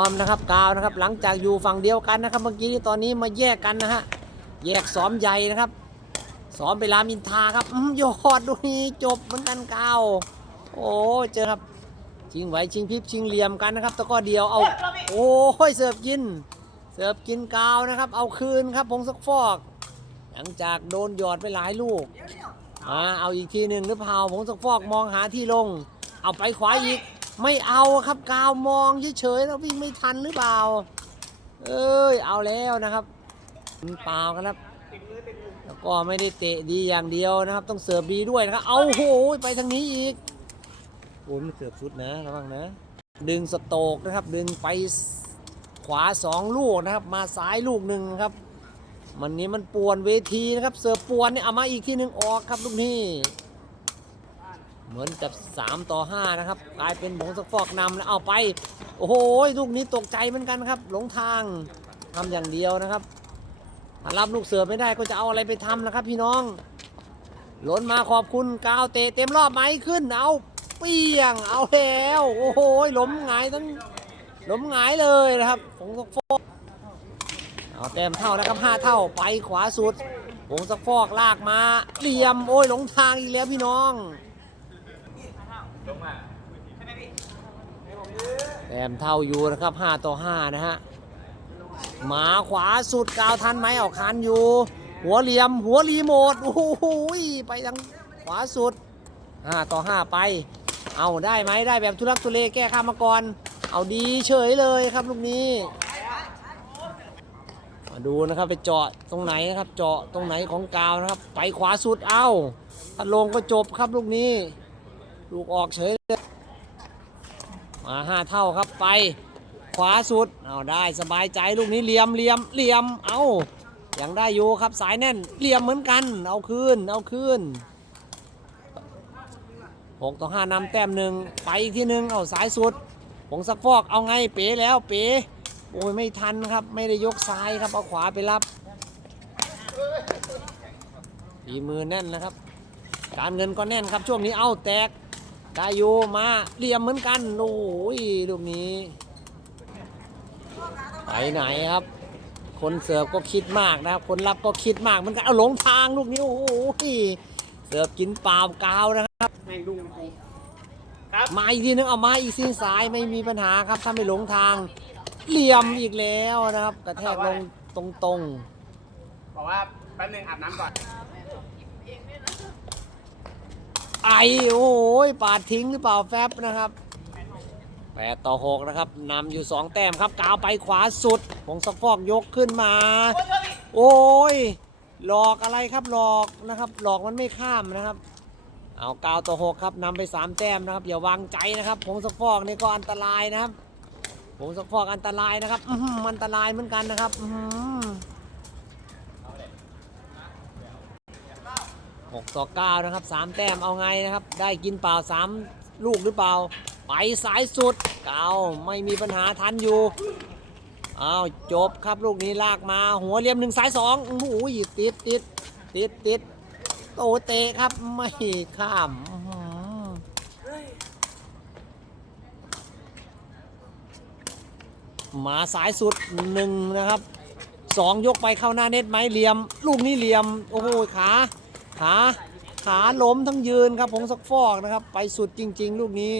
อมนะครับกาวนะครับ หลังจากอยู่ฝั่งเดียวกันนะครับ เมื่อกี้นี้ตอนนี้มาแยกกันนะฮะแยกซ้อมใหญ่นะครับซ้อมไปรามอินทราครับอื้อยอดดูนี่จบเหมือนกันกาวโอ้เจอครับชิงไหวชิงพริบชิงเหลี่ยมกันนะครับตะกร้อเดียวเอาโอ้ยเสิร์ฟกิน เสิร์ฟกินกาวนะครับ เอาคืนครับพงศกฟอก หลังจากโดนหยอดไปหลายลูกมาเอาอีกทีหนึ่งหรือเปล่าพงศกฟอกมองหาที่ลง เอาไปขวาอีก ไม่เอาครับกาวมองเฉยๆแล้ววิ่งไม่ทันหรือเปล่า เอ้ยเอาแล้วนะครับเปล่ากันครับแล้วก็ไม่ได้เตะดีอย่างเดียวนะครับ ต้องเสิร์ฟดีด้วยนะครับเอาโหไปทางนี้อีกโอ้ยมันเสิร์ฟสุดนะระวังนะ ดึงสโตกนะครับ ดึงไปขวาสองลูกนะครับ มาซ้ายลูกหนึ่งครับ มันนี้มันป่วนเวทีนะครับ เสิร์ฟป่วนเนี่ยเอามาอีกทีหนึ่งออกครับลูกนี้ เหมือนกับ 3 ต่อ 5 นะครับ กลายเป็นผงสักฟอกนำแล้วเอาไป โอ้โหลูกนี้ตกใจเหมือนกันครับ หลงทางทำอย่างเดียวนะครับถ้ารับลูกเสือไม่ได้ก็จะเอาอะไรไปทำนะครับ พี่น้องหล้นมาขอบคุณกาวเตะเต็มรอบไหมขึ้นเอาเปียงเอาแล้วโอ้โหล้มหงายทั้งล้มหงายเลยนะครับผงสักฟอกเอาเต็มเท่านะครับห้าเท่าไปขวาสุดผงสักฟอกลากมาเหลี่ยมโอ้ยหลงทางอีกแล้วพี่น้อง แต้มเท่าอยู่นะครับ 5 ต่อ 5 นะฮะ หมาขวาสุดกาวทันไหมออกคันอยู่ หัวเหลี่ยม หัวรีโมทโอ้โหไปทางขวาสุด 5 ต่อ 5 ไป เอาได้ไหมได้แบบทุลักทุเลแก้ข้ามมาก่อน เอาดีเฉยเลยครับลูกนี้ มาดูนะครับไปเจาะตรงไหนนะครับ เจาะตรงไหนของกาวนะครับ ไปขวาสุดเอาถ้าลงก็จบครับลูกนี้ ลูกออกเฉยเลยมาห้าเท่าครับไป ขวาสุดเอาได้สบายใจลูกนี้เหลี่ยมเหลี่ยมเหลี่ยมเอายังได้อยู่ครับสายแน่นเหลี่ยมเหมือนกัน เอาคืนเอาคืนหกต่อห้านำแต้มหนึ่งไปอีกทีหนึ่งเอาสายสุดผงซักฟอกเอาไงเป๋แล้วเป๋โอ้ยไม่ทันครับไม่ได้ยกซ้ายครับเอาขวาไปรับฝีมือแน่นนะครับ การเงินก็แน่นครับช่วงนี้เอาแตก ได้อยู่มาเหลี่ยมเหมือนกันโอ้ยลูกนี้ ไปไหนครับ คนเสิร์ฟก็คิดมากนะครับ คนรับก็คิดมากเหมือนกันเอาหลงทางลูกนี้โอ้โหเสิร์ฟกินเปล่ากาวนะครับแม่งดุงกูครับมาอีกทีนึงเอามาอีกซีนซ้ายไม่มีปัญหาครับถ้าไม่หลงทาง เหลี่ยมอีกแล้วนะครับ กระแทกลงตรงบอกว่าแป๊บนึงอาบน้ำก่อนๆ ไอโอ้ยปาดทิ้งหรือเปล่าแฟบนะครับ8ต่อ6นะครับนำอยู่2แต้มครับกาวไปขวาสุดผงสฟอกยกขึ้นมา โอ้ยหลอกอะไรครับหลอกนะครับ หลอกมันไม่ข้ามนะครับ เอาก้าต่อหกครับนำไป3แต้มนะครับอย่าวางใจนะครับผงสักฟอกนี่ก็อันตรายนะครับผงสักฟอกอันตรายนะครับอันตรายเหมือนกันนะครับ อื้อหือหกต่อเก้านะครับสามแต้มเอาไงนะครับ ได้กินเปล่าสามลูกหรือเปล่า ไปสายสุดเก้าไม่มีปัญหาทันอยู่เอาจบครับลูกนี้ลากมาหัวเหลี่ยมหนึ่งสายสองโอ้โหติดติดติดติดโตเตะครับไม่ข้ามหมาสายสุดหนึ่งนะครับสองยกไปเข้าหน้าเน็ตไหมเหลี่ยม ลูกนี้เหลี่ยม โอ้โหขา ขาขาล้มทั้งยืนครับผงสักฟอกนะครับ ไปสุดจริง ๆ ลูกนี้